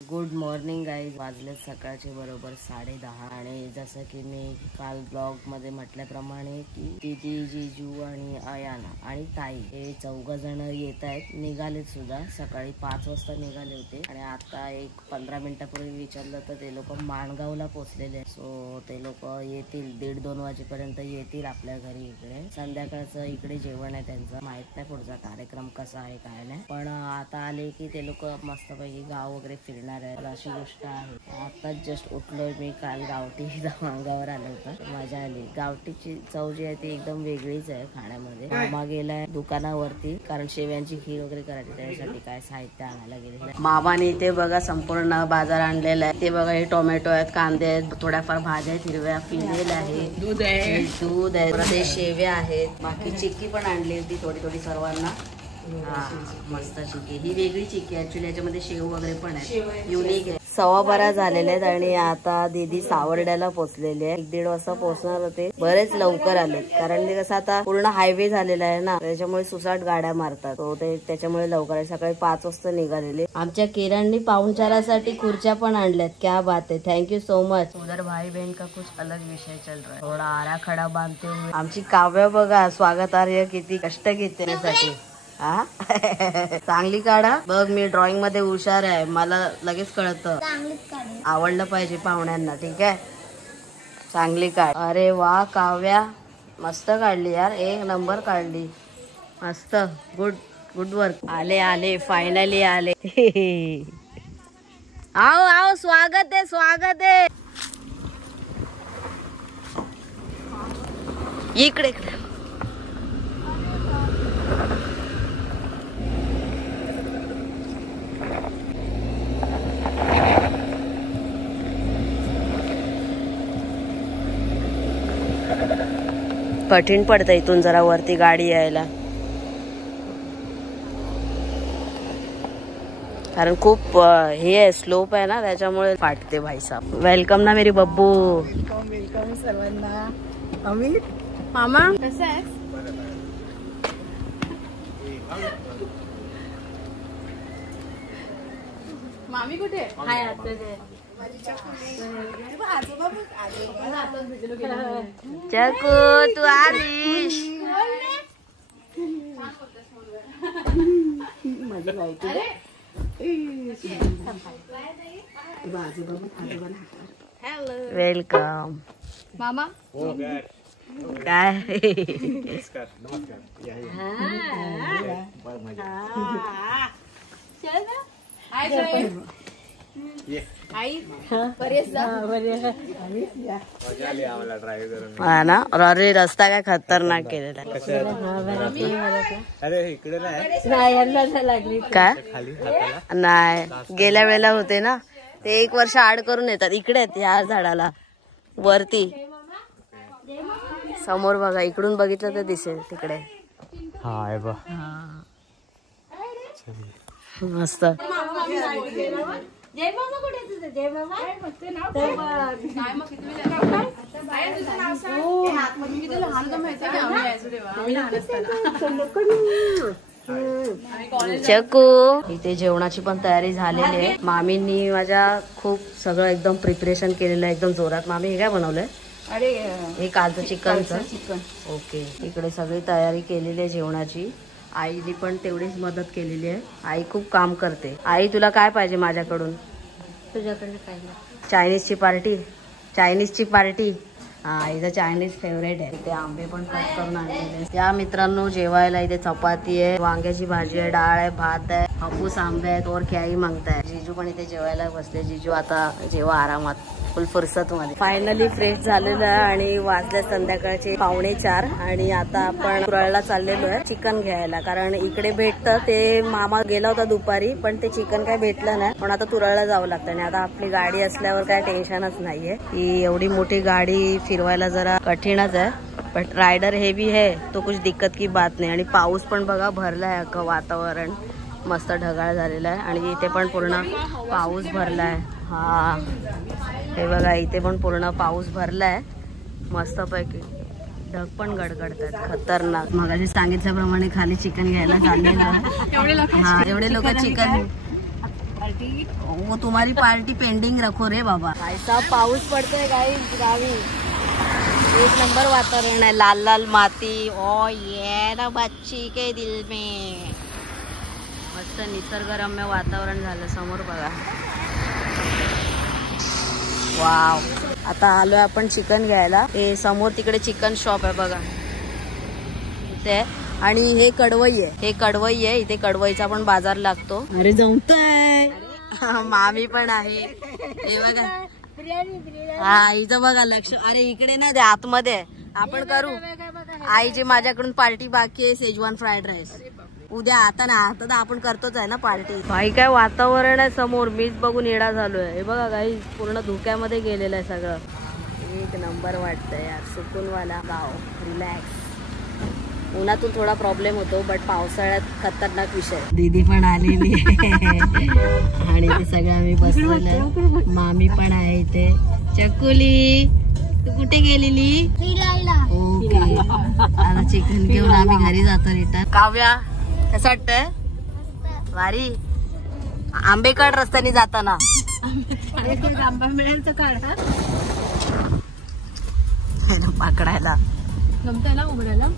Good morning guys. वाजले सकाळचे बरोबर 10:30 आणि जसं की मी काल ब्लॉग मध्ये म्हटल्याप्रमाणे की दीदी, जीजू आणि अयाना आणि ताई हे 4 जण येत आहेत. निघालेत सुद्धा. सकाळी 5 वाजता निघाले होते आणि आता एक 15 मिनिटापूर्वी विचारलं तर ते लोक माणगावला पोहोचलेले. सो ते लोक येतील 1:30-2 वाजेपर्यंत येतील आपल्या घरी. इकडे संध्याकाळचं इकडे जेवण आहे त्यांचं. माहित नाही पुढचा कार्यक्रम कसा आहे काय नाही, पण आता आले की ते लोक मस्तपैकी गाव वगैरे फिरणार. अशी गोष्ट आहे. आता जस्ट उठलोय मी. काल गावठी मांगावर आलं होतं, मजा आली. गावठीची चव जी आहे ती एकदम वेगळीच आहे खाण्यामध्ये. मामा गेलाय दुकानावरती कारण शेव्यांची खीर वगैरे करायची, त्यासाठी काय साहित्य आणायला गेलेलं. मामाने इथे बघा संपूर्ण बाजार आणलेला आहे. ते बघा हे टोमॅटो आहेत, कांदे आहेत, थोड्याफार भाज्या आहेत, हिरव्या फिरलेल्या आहे, दूध आहे, शेव्या आहेत, बाकी चिक्की पण आणली होती थोडी थोडी सर्वांना. हा मस्त चिक्की. ही वेगळी चिक्की ऍक्च्युली, याच्यामध्ये शेव वगैरे पण आहे, युनिक आहे. 12:15 झालेले आहेत आणि आता दीदी सावर्ड्याला पोहोचलेले आहे. 1-1.5 वाजता पोहोचणार होते, बरेच लवकर आले कारण ते कसं आता पूर्ण हायवे झालेला आहे ना, त्याच्यामुळे सुसाट गाड्या मारतात. तो ते त्याच्यामुळे लवकर आहे. सकाळी 5 वाजता निघालेले. आमच्या किरणनी पाहुणचारासाठी खुर्च्या पण आणल्यात. क्या बात आहे, थँक्यू सो मच. उधर भाई बहन का कुछ अलग विषय चल रहा है. थोडा आराखडा बांधते हुए आमची काव्य बघा स्वागतार्य किती कष्ट घेते त्यासाठी. हा चांगली काढा बघ. मी ड्रॉइंग मध्ये हुशार आहे, मला लगेच कळतं. आवडलं पाहिजे पाहुण्यांना. ठीक आहे, चांगली काढ. अरे वा काव्या, मस्त काढली यार, 1 नंबर काढली. मस्त, गुड गुड वर्क. आले फायनली आले. आओ आओ, स्वागत आहे स्वागत आहे. इकडे इकडे. कठीण पडतं इथून जरा वरती गाडी यायला, कारण खूप हे आहे, स्लोप आहे ना, त्याच्यामुळे फाटते भाई साहब. वेलकम ना मेरी बब्बू. वेलकम सर्वांना. अमित मामा कसं आहे? मामी कुठे हाय? चकू तू आलीस. वेलकम मामा. काय हा ना. अरे रस्ता काय खतरनाक केलेला काय नाही. गेल्या वेळेला होते ना ते 1 वर्ष आड करून येतात. इकडे आहेत या झाडाला वरती समोर बघा. इकडून बघितलं तर दिसेल तिकडे. मस्त. चकू. इथे जेवणाची पण तयारी झालेली आहे. मामींनी माझ्या खूप सगळं एकदम प्रिपरेशन केलेलं आहे, एकदम जोरात. मामी हे काय बनवलंय? अरे हे कालचं चिकन. चिकन. ओके. इकडे सगळी तयारी केलेली आहे जेवणाची. आईने पण तेवढीच मदत केलेली आहे. आई खूप काम करते. आई तुला काय पाहिजे माझ्याकडून? तुझ्याकडनं काय? चायनीजची पार्टी. हा, इथं चायनीज फेवरेट आहे. इथे आंबे पण कट करून आणलेले. या मित्रांनो जेवायला इथे चपाती आहे, वांग्याची भाजी आहे, डाळ आहे, भात आहे, हापूस आंबे आहेत, और क्याही मागताय. जीजू पण इथे जेवायला बसले. जीजू आता जेवा आरामात, फुल फुरसत मध्ये. फायनली फ्रेश झालेलं आहे आणि वाजले संध्याकाळचे 3:45 आणि आता आपण कुरळला चाललेलो आहे चिकन घ्यायला. कारण इकडे भेटतं ते. मामा गेला होता दुपारी पण ते चिकन काय भेटलं नाही, पण आता तुरळला जावं लागतं. आणि आता आपली गाडी असल्यावर काय टेन्शनच नाहीये. ही एवढी मोठी गाडी फिरवायला जरा कठीणच आहे, बट रायडर हेवी है तो कुछ दिक्कत की बात नाही. आणि पाऊस पण बघा भरलाय. अख्खं वातावरण मस्त ढगाळ झालेला आहे आणि इथे पण पूर्ण पाऊस भरलाय. हा हे बघा, इथे पण पूर्ण पाऊस भरलाय मस्त पैकी. ढग पण गडगडतात खतरनाक. मगाशी सांगितल्याप्रमाणे खाली चिकन घ्यायला चाललेलं. एवढे लोक चिकन वो तुम्हारी पार्टी पेंडिंग रखो रे बाबा. ऐसा पाऊस पडतोय गाईस गावी. एक नंबर वातावरण आहे. लाल लाल माती. ओ ये ना बच्ची के दिल में. मस्त निसर्गरम्य वातावरण झालं. समोर बघा. वाव. आता आलोय आपण चिकन घ्यायला. हे समोर तिकडे चिकन शॉप आहे बघा इथे. आणि हे कडवई आहे. हे कडवई आहे. इथे कडवईचा पण बाजार लागतो. अरे जमतंय. मामी पण आहे. हे बघा. हा इथं बघा लक्ष. अरे इकडे ना ते आतमध्ये आपण करू. आईची माझ्याकडून पार्टी बाकी आहे. शेजवान फ्राईड राईस उद्या. आता ना आता आपण करतोच आहे ना पार्टी. भाई काय वातावरण आहे समोर. मीच बघून येडा झालोय. हे बघा काही पूर्ण धुक्यामध्ये गेलेलं आहे सगळं. एक नंबर वाटतंय यार. सुकूनवाला गाव. रिलॅक्स. उन्हातून थोडा प्रॉब्लेम होतो बट पावसाळ्यात खतरनाक विषय. दीदी पण आलेली आणि ते सगळं आम्ही बसलेलं. मामी पण आहे इथे. चकुली तू कुठे गेलेली? ओके. आता चिकन घेऊन आम्ही घरी जातो रिटर्न. काव्या कसं वाटतंय? वारी आंबेकाड रस्त्याने जाताना आंबा मिळेल तर काढा पकडायला जमतंय ना उघडायला.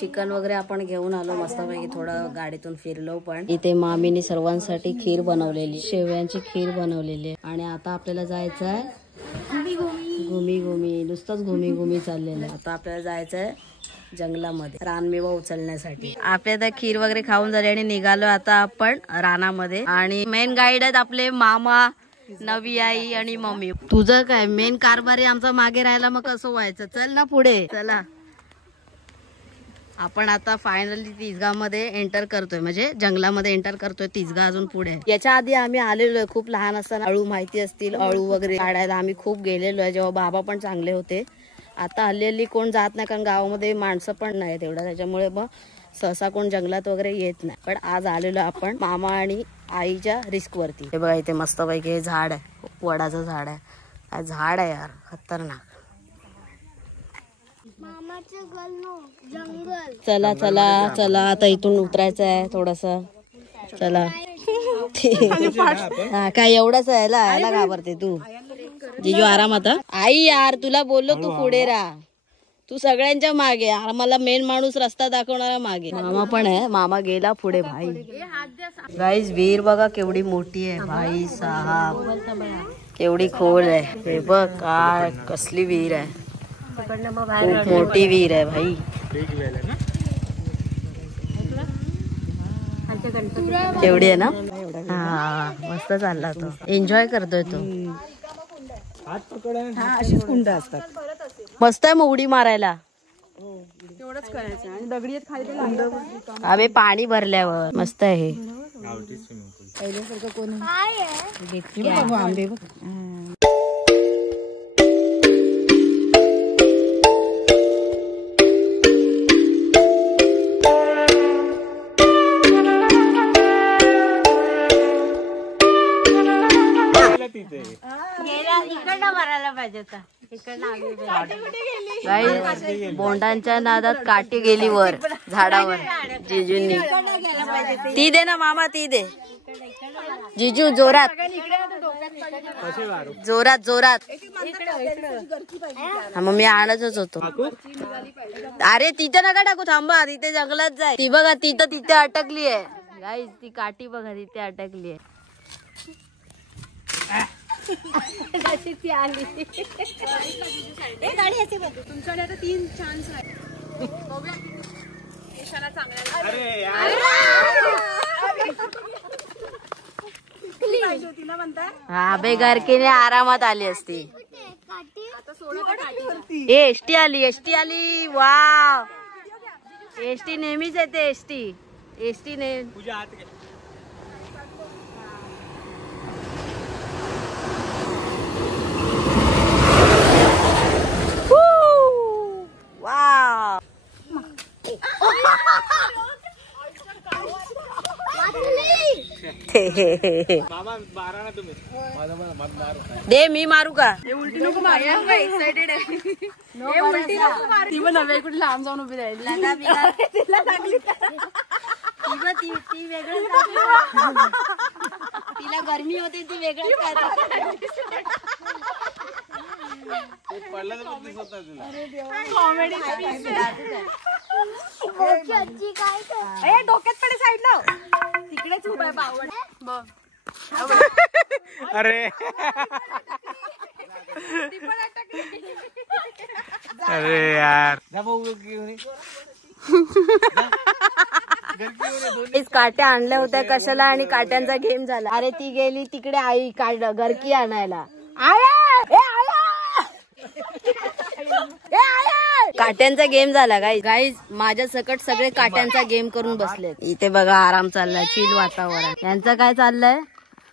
चिकन वगैरे आपण घेऊन आलो मस्तपैकी. थोडं गाडीतून फिरलो. पण इथे मामीने सर्वांसाठी खीर बनवलेली. शेवयांची खीर बनवलेली. आणि आता आपल्याला जायचं आहे घुमी घुमी. नुसतंच घुमी घुमी चाललेलं आहे. आता आपल्याला जायचं आहे जंगलामध्ये रानमेवा उचलण्यासाठी. आपल्या त्या खीर वगैरे खाऊन झाले आणि निघालो आता आपण रानामध्ये. आणि मेन गाईड आहेत आपले मामा, नवी आई आणि मम्मी. तुझं काय मेन कारभारी आमचा मागे राहायला. मग कसं व्हायचं. चल ना पुढे. चला आपण आता फायनली तिसगाव मध्ये एंटर करतोय. म्हणजे जंगलामध्ये एंटर करतोय. तिसगाव अजून पुढे. याच्या आधी आम्ही आलेलो खूप लहान असताना. अळू माहिती असतील. अळू वगैरे काढायला आम्ही खूप गेलेलो आहे. जेव्हा बाबा पण चांगले होते. आता हल्ली कोण जात नाही कारण गावामध्ये माणसं पण नाही तेवढं. त्याच्यामुळे मग सहसा कोण जंगलात वगैरे येत नाही. पण आज आलेलो आपण मामा आणि आईच्या रिस्क वरती. हे बघा इथे मस्त पैकी हे झाड आहे. वडाचं झाड आहे. काय झाड आहे यार. खतरनाक. चला चला चला आता इथून उतरायचं आहे थोडस. चला काय एवढंच आहे. याला घाबरते तू. जिजू आराम. आता आई यार तुला बोललो तू पुढे राहा. तू सगळ्यांच्या मागे. आम्हाला मेन माणूस रस्ता दाखवणारा मागे. मामा पण आहे. मामा गेला पुढे. भाई गाईज विहीर बघा केवढी मोठी आहे. भाई साहब केवढी खोल आहे. हे बघ काय कसली विहीर आहे. खूप मोठी विहीर आहे भाई. केवढी आहे ना. हा मस्त चालला तो. एन्जॉय करतोय तो. अशीच कुंड असतात. मस्त आहे मग उडी मारायला. आम्ही पाणी भरल्यावर मस्त आहे. आंबे बोंडांच्या नादात काठी गेली वर झाडावर. जिजूंनी ती दे ना मामा. ती दे जिजू. जोरात जोरात जोरात. मग मी आणतच होतो. अरे तिथे नका टाकू. थांबा तिथे जंगलात जाय. ती बघा तिथं तिथे अटकली आहे. गाईज ती काठी बघा तिथे अटकली आहे. तुमच्याकडे आता 3 चान्स आहे. हा बेगारकीने आरामात आली असती. एसटी आली. एसटी आली. वाव. एसटी नेहमीच येते. एसटी ने दे मी मारू का? उलटी नको मारू, एक्साइटेड आहे. उलटी नको मारू. ती पण नव्हे कुठे लांब जाऊन उभी राहिली. तिला लागली ती वेगळं, तिला गरमी होते ती वेगळं. डोक्यात पडे साईड लाव, तिकडेच उभा आहे बावड. बघ अरे अरे यार काट्या आणल्या होत्या कशाला आणि काट्यांचा गेम झाला. अरे ती गेली तिकडे आई गरकी आणायला. काट्यांचा गेम झाला गाईज माझ्या सकट सगळे काट्यांचा गेम करून बसले. इथे बघा आराम चाललाय, चिल वातावरण. यांचं काय चाललंय?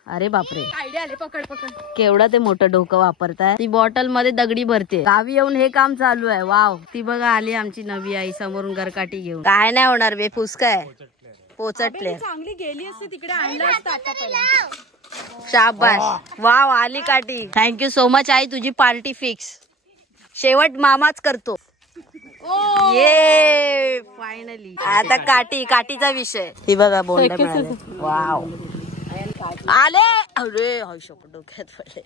अरे बापरे, आयडिया आले. पकड पकड. केवढं ते मोठं डोकं वापरताय. ती बॉटल मध्ये दगडी भरते. गावी येऊन हे काम चालू आहे. वाव, ती बघा आली आमची नवी आई समोरून गरकाठी घेऊन. काय नाही होणार बे, फुसकाय पोचटले. चांगली गेली असते तिकडे, आणलं असतं आता पहिला. शाबास, वाव आली काठी. थँक्यू सो मच आई, तुझी पार्टी फिक्स. शेवट मामाच करतो. ये फायनली आता काठीचा विषय. ही बघा बोंड मिळाले. वाव आले. अरे डोक्यात पडले.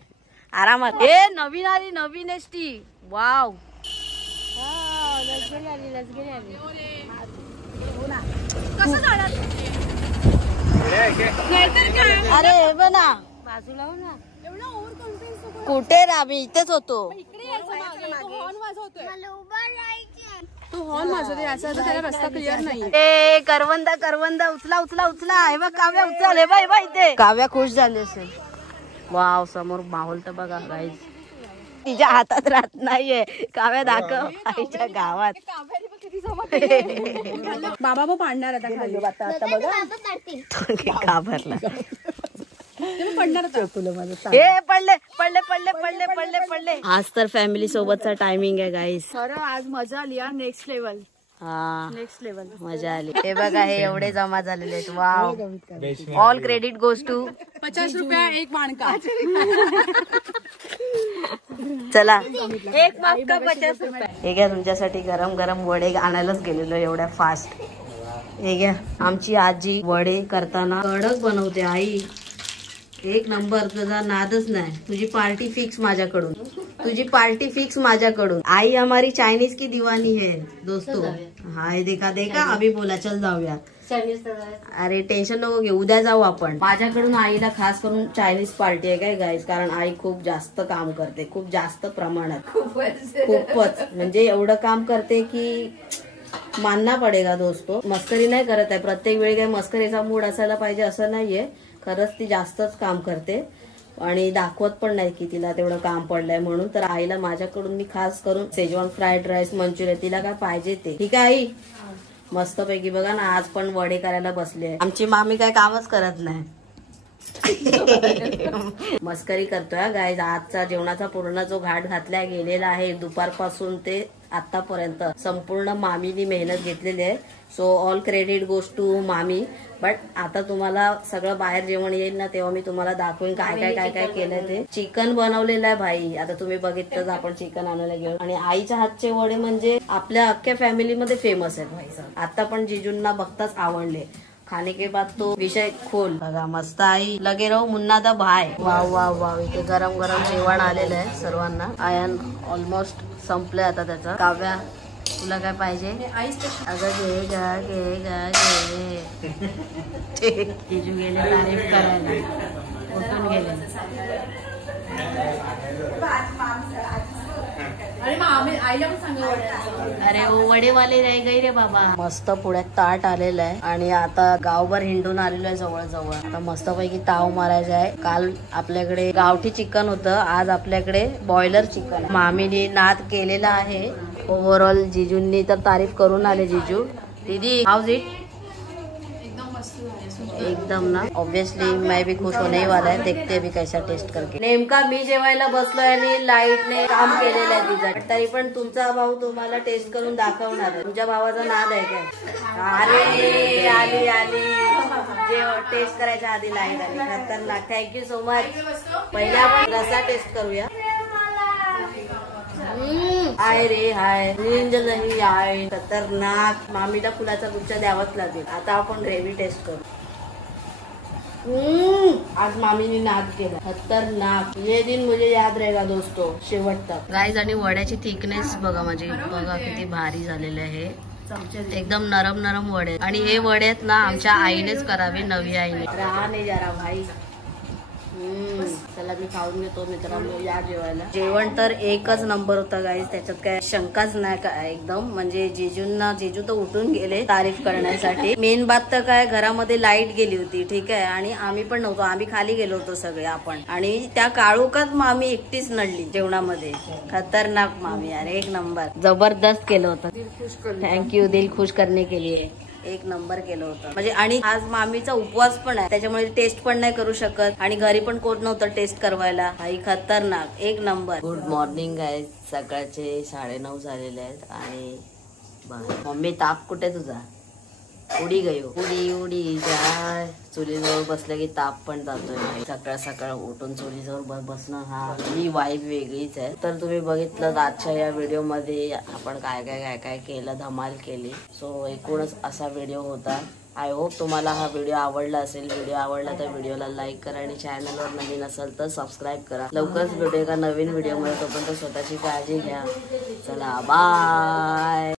आरामात. ए नवीन आली, नवीन एसटी. वाव अरे हे बना बाजूला हो ना. कुठे रे, आम्ही इथेच होतो. तू हॉर्न वाजवते याचा त्याला रस्ता क्लिअर नाही. ए करवंदा उचला उचला उचला. हे बघ काव्या उचल. हे बाई बाई ते काव्या खुश झाली असेल. वाव समोर माहोल तर बघा गाईज. तिच्या हातात राहत नाहीये. काव्या दाखव आईच्या गावात. बाबा मग पाडणार आता खाली. आता बघा घाबरला. पडणार पडले. आज तर फॅमिली सोबतचा टायमिंग आहे गाईज. खरं आज मजा आली. Next level. हा नेक्स्ट लेवल मजा आली. हे बघा हे एवढे जमा झालेले आहेत. Wow, all credit goes to 50 रुपया एक माणका. चला एक माणका 50 रुपये. हे घ्या तुमच्यासाठी गरम गरम वडे आणायलाच गेलेलो एवढ्या फास्ट. हे घ्या, आमची आजी वडे करताना कडक बनवते. आई एक नंबर, तुझा नादच नाही. तुझी पार्टी फिक्स माझ्याकडून. आई हमारी चायनीज की दीवानी है दोस्तों. हाय देखा अभी बोला चल जाऊया. अरे टेन्शन नको घेऊ, उद्या जाऊ आपण. माझ्याकडून आईला खास करून चायनीज पार्टी आहे काय गाईज. कारण आई खूप जास्त काम करते, खूप जास्त प्रमाणात. खूपच म्हणजे एवढं काम करते की मानना पडेगा दोस्तो. मस्करी नाही करत आहे. प्रत्येक वेळी काही मस्करीचा मूड असायला पाहिजे असं नाहीये. खरंच ती जास्तच काम करते आणि दाखवत पण नाही की तिला तेवढं काम पडलंय म्हणून. तर आईला माझ्याकडून मी खास करून शेजवान फ्राईड राईस, मंचुरियन, तिला काय पाहिजे ते. ठीक आहे आई, मस्त पैकी. बघा ना आज पण वडे करायला बसले. आमची मामी काय कामच करत नाही. मस्करी करतोय गाईज. आजचा जेवणाचा पूर्ण जो घाट घातला गेलेला आहे दुपारपासून ते आतापर्यंत संपूर्ण मामीनी मेहनत घेतलेली आहे. So all credit goes to मामी. बट आता तुम्हाला सगळं बाहेर जेवण येईल ना तेव्हा मी तुम्हाला दाखवेन काय काय केलंय ते. चिकन बनवलेलं आहे भाई. आता तुम्ही बघितलंच आपण चिकन आणायला गेलो. आणि आईच्या हातचे वडे म्हणजे आपल्या अख्ख्या फॅमिलीमध्ये फेमस आहेत भाई. आता पण जिजूंना बघताच आवडले. खाने के बाद तो विषय खोल. बघा मस्त आई लगे राहू मुन्ना दा भाय. Wow wow wow. इथे गरम गरम जेवण आलेलं आहे सर्वांना. आयन ऑलमोस्ट संपलंय आता त्याचा. काव्या तुला काय पाहिजे? अगं घे. जिजू गेले तारीफ करायला, उठून गेले. अरे वडेवाले नाही गई रे बाबा. मस्त पुढ्यात ताट आलेलं आहे आणि आता गावभर हिंडून आलेलो आहे जवळ. आता मस्त पैकी ताव मारायचा आहे. काल आपल्याकडे गावठी चिकन होतं, आज आपल्याकडे बॉयलर चिकन. मामीने नाद केलेला आहे. ओव्हरऑल जिजूंनी तर तारीफ करून आले. जिजू दीदी हाऊज इट? एकदम ना ऑब्वियसली मैं भी खुश होने ही वाला है. देखते भी कैसा टेस्ट करके. नेमका मी जेवायला बसलोय आणि लाईटने काम केलेलं आहे तिचं. तरी पण तुमचा भाऊ तुम्हाला टेस्ट करून दाखवणार आहे. तुमच्या भावाचा नाद आहे काय? अरे आली आली जे टेस्ट करायच्या आधी लाईट आली. खतरनाक. Thank you so much. पहिला आपण रसा टेस्ट करूया. हाय रे हाय निंज नाही आहे. खतरनाक. मामीला फुलाचा गुच्छ द्यावाच लागेल. आता आपण ग्रेव्ही टेस्ट करू. आज मामीने नाद केला. खतरनाक. ये दिन मुझे याद रहेगा दोस्तों शेवट तक. गाईज आणि वड्याची थिकनेस बघा माझी. बघा किती भारी झालेले आहे. एकदम नरम नरम वडे. आणि हे वड्यात ना आमच्या आईनेच करावे. नवी आईने. रहा नाही जरा भाई. चला मी खाऊन घेतो मित्रांनो. या जेवायला. जेवण तर एकच नंबर होता गाईज. त्याच्यात काय शंकाच नाही काय. एकदम म्हणजे जेजू तर उठून गेले तारीफ करण्यासाठी. मेन बात तर काय घरामध्ये लाईट गेली होती. ठीक आहे. आणि आम्ही पण नव्हतो. आम्ही खाली गेलो होतो सगळे आपण. आणि त्या काळोखात मामी एकटीच नडली जेवणामध्ये. खतरनाक मामी यार. एक नंबर. जबरदस्त केलं होतं. थँक्यू. दिल खुश करने के लिए. एक नंबर केलं होतं. म्हणजे आणि आज मामीचा उपवास पण आहे त्याच्यामुळे टेस्ट पण नाही करू शकत. आणि घरी पण कोण नव्हतं टेस्ट करवायला. आई खतरनाक. एक नंबर. गुड मॉर्निंग आहे. सकाळचे 9:30 झालेले आहेत. आणि मम्मी ताप कुठे तुझा? उडी गई उडी उडी जाय. चुलीजवळ बसलं की ताप पण जातोय. सकाळ सकाळ उठून चुलीजवळ बसणं हा ही वाईब वेगळीच आहे. तर तुम्ही बघितलं आजच्या या व्हिडिओ मध्ये आपण काय काय काय केलं. धमाल केली. सो एकूणच असा व्हिडिओ होता. आय होप तुम्हाला हा व्हिडिओ आवडला असेल. व्हिडिओ आवडला तर व्हिडिओला लाईक करा आणि चॅनलवर नवीन असेल तर सबस्क्राईब करा. लवकरच भेटू एका नवीन व्हिडिओ मध्ये. तोपर्यंत स्वतःची काळजी घ्या. चला बाय.